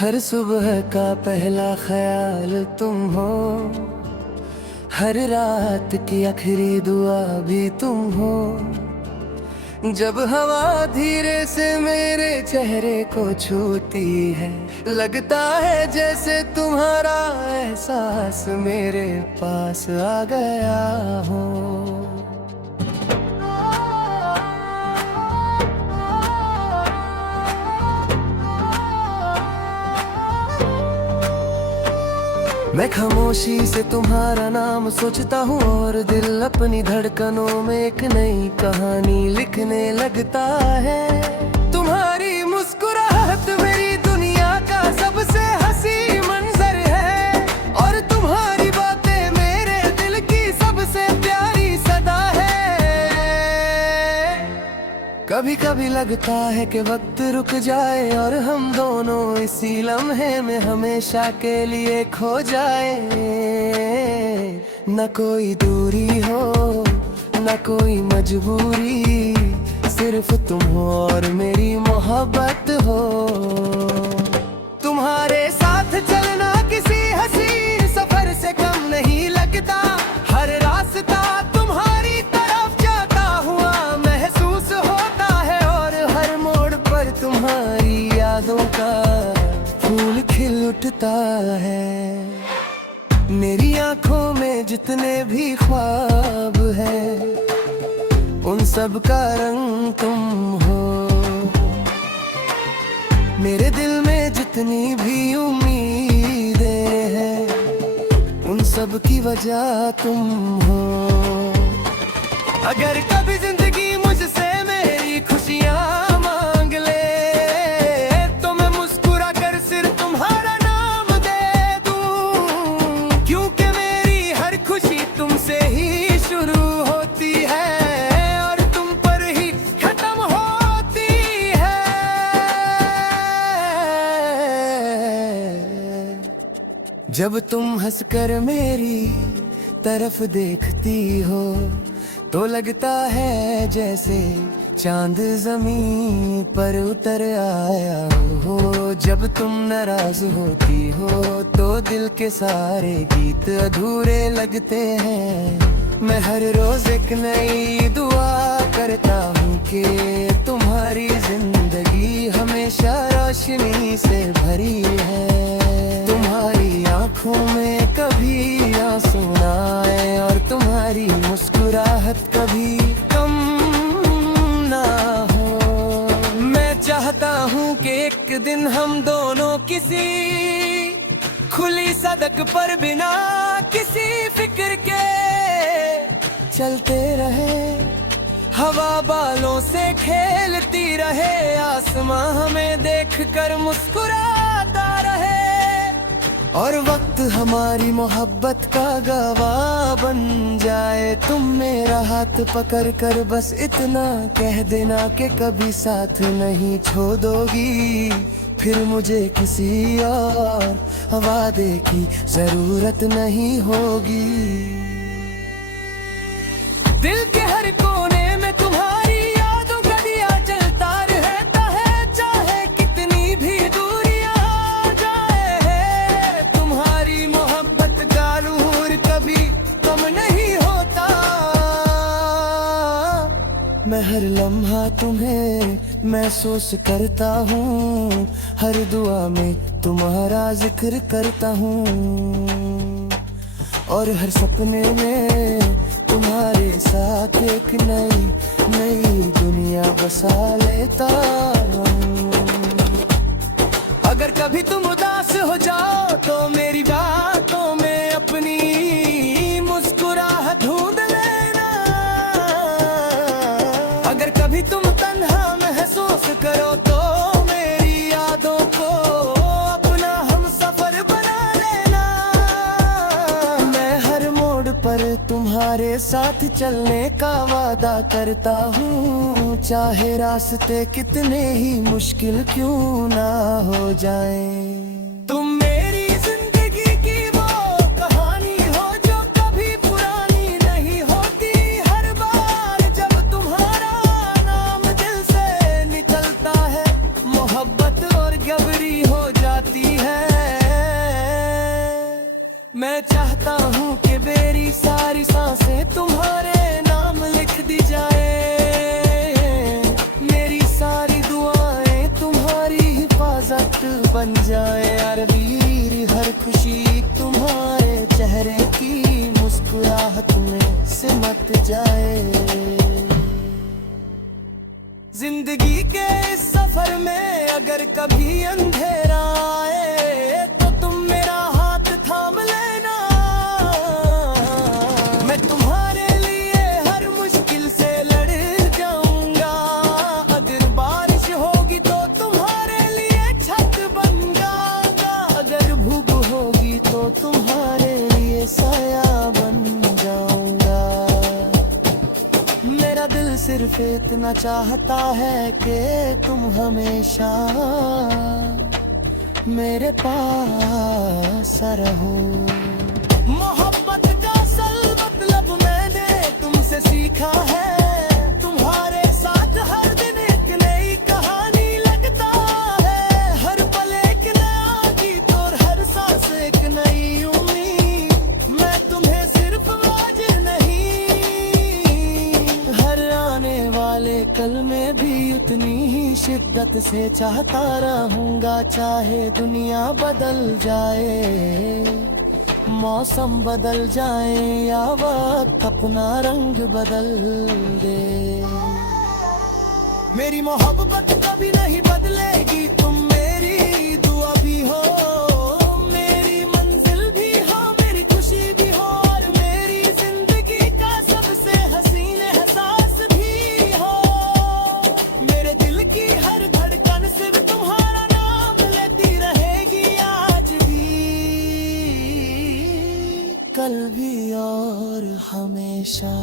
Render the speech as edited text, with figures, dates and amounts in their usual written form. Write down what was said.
हर सुबह का पहला ख्याल तुम हो, हर रात की आखिरी दुआ भी तुम हो। जब हवा धीरे से मेरे चेहरे को छूती है, लगता है जैसे तुम्हारा एहसास मेरे पास आ गया हो। मैं खामोशी से तुम्हारा नाम सोचता हूँ और दिल अपनी धड़कनों में एक नई कहानी लिखने लगता है। तुम्हारी मुस्कुराहट मेरी दुनिया का सबसे हंसी मंजर है, और तुम्हारी बातें मेरे दिल की सबसे प्यारी सदा है। कभी कभी लगता है कि वक्त रुक जाए और हम दोनों इसी लम्हे में हमेशा के लिए खो जाए। न कोई दूरी हो, न कोई मजबूरी, सिर्फ तुम हो और मेरी मोहब्बत हो। तुम्हारे साथ चलना किसी हसीन सफर से कम नहीं लगता, हर रास्ता तुम्हारी तरफ जाता हुआ महसूस होता है, और हर मोड़ पर तुम्हारी यादों का फूल खिल उठता है। मेरी आंखों में जितने भी ख्वाब है, उन सब का रंग तुम हो। मेरे दिल में जितनी भी उम्मीदें हैं, उन सब की वजह तुम हो। अगर कभी जिंदगी मुझसे मेरी खुशियाँ मांग ले, तो मैं मुस्कुरा कर सिर्फ तुम्हारा नाम दे दूं, क्योंकि मेरी हर खुशी तुमसे ही शुरू होती है और तुम पर ही खत्म होती है। जब तुम हंसकर मेरी तरफ देखती हो, तो लगता है जैसे चांद जमीन पर उतर आया हो। जब तुम नाराज होती हो, तो दिल के सारे गीत अधूरे लगते हैं। मैं हर रोज एक नई दुआ करता हूँ कि तुम्हारी जिंदगी हमेशा रोशनी से भरी है। तुम्हारी आंखों में कभी आंसू ना आए, और तुम्हारी मुस्कुराहट कभी कम ना हो। मैं चाहता हूँ कि एक दिन हम दोनों किसी खुली सड़क पर बिना किसी फिक्र के चलते रहे, हवा बालों से खेलती रहे, आसमां हमें देखकर मुस्कुराता रहे, और वक्त हमारी मोहब्बत का गवाह बन जाए। तुम मेरा हाथ पकड़ कर बस इतना कह देना कि कभी साथ नहीं छोड़ोगी, फिर मुझे किसी और वादे की जरूरत नहीं होगी। दिल के हर कोने में तुम्हारी यादों का दिया जलता रहता है, चाहे कितनी भी दूरियां आ जाए। तुम्हारी मोहब्बत का नूर कभी कम नहीं होता। मैं हर लम्हा तुम्हें महसूस करता हूँ, हर दुआ में तुम्हारा जिक्र करता हूँ, और हर सपने में तुम्हारे साथ एक नई नई दुनिया बसा लेता हूँ। अगर कभी तुम उदास हो जाओ, तो मेरी बातों में अपनी मुस्कुराहट ढूंढ लेना। अगर कभी तुम तन्हा महसूस करो, तो मेरी यादों को अपना हम सफर बना लेना। मैं हर मोड़ पर तुम्हारे साथ चलने का वादा करता हूँ, चाहे रास्ते कितने ही मुश्किल क्यों ना हो जाएं। तुम मेरी जिंदगी की वो कहानी हो जो कभी पुरानी नहीं होती। हर बार जब तुम्हारा नाम दिल से निकलता है, मोहब्बत और गबरी हो जाती मुस्कुराहट में सिमट जाए। जिंदगी के इस सफर में अगर कभी अंधेरा आए तो तुम मेरा हाथ थाम लेना। मैं तुम्हारे लिए हर मुश्किल से लड़ जाऊंगा। अगर बारिश होगी तो तुम्हारे लिए छत बन जाऊंगा। अगर भूख होगी तो तुम्हारे लिए साया बन जाऊंगा। मेरा दिल सिर्फ इतना चाहता है कि तुम हमेशा मेरे पास रहो। मोहब्बत का असल मतलब मैंने तुमसे सीखा है। तुम्हारे साथ हर दिन एक नई कहानी लगता है। हर पल एक नया गीत और हर सांस एक नई उम्मीद। मैं तुम्हें सिर्फ आज नहीं, हर आने वाले कल में भी उतनी ही शिद्दत से चाहता रहूंगा। चाहे दुनिया बदल जाए, मौसम बदल जाए या वक्त अपना रंग बदल दे, मेरी मोहब्बत कभी नहीं बदलेगी। तुम मेरी दुआ भी हो, मेरी मंजिल भी हो, मेरी खुशी भी हो और मेरी जिंदगी का सबसे हसीन एहसास भी हो। मेरे दिल की हर धड़कन सिर्फ तुम्हारा नाम लेती रहेगी, आज भी, कल भी और हमेशा।